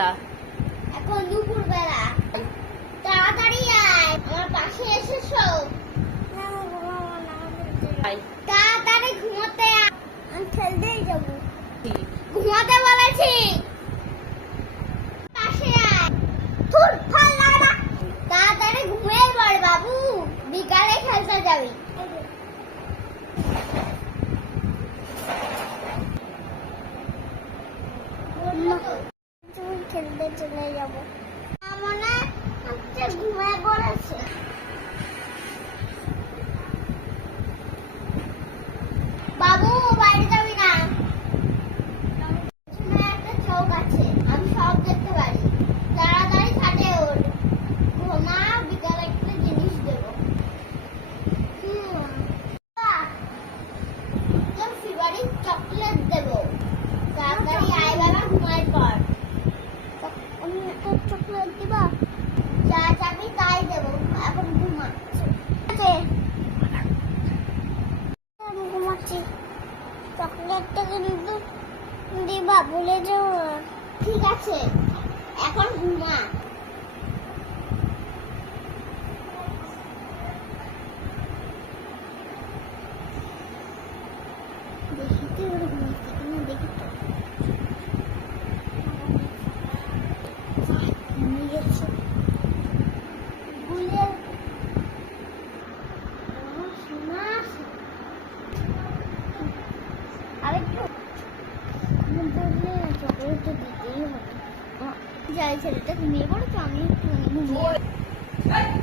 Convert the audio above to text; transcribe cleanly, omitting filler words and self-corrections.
এখন দুপুর বেলা, তাড়াতাড়ি আয়, আমার পাশে এসে শো। তাড়াতাড়ি ঘুমাতে আয়, আমি খেলতেই যাবো। ঘুমাতে বলেছি, পাশে আয়। ধুর, ভাল লাগে না। তাড়াতাড়ি ঘুমিয়ে পড় বাবু, বিকালে খেলতে যাবি। খেলতে চলে যাবো, মনে হচ্ছে ঘুমিয়ে পড়েছে। বাবু, বাইরে যাবি না, একটা চোখ আছে, আমি সব দেখতে পারি। তাড়াতাড়ি খাটে ওঠ, ঘুমা, বিকালে একটা জিনিস দেবো। ফেভারিট চকলেট দেবো। তাড়াতাড়ি আয় বাবা, ঘুমায় পড়। আমি একটা চকলেট দিবা? যা চাবি তাই দেবো, এখন ঘুমাচ্ছে। আমি ঘুমাচ্ছি, চকলেটটা কিন্তু দিবা, ভুলে যাও। ঠিক আছে, এখন ঘুমা। দেখিতে ওর ঘুমাচ্ছে কিনা, দেখি তো। ঘুমিয়ে গেছে। ভুলে আরেকটু বললে চকলেট তো দিতেই হবে। যাই, ছেলেটা ঘুমিয়ে পড়েছে, আমি একটু ঘুমিয়ে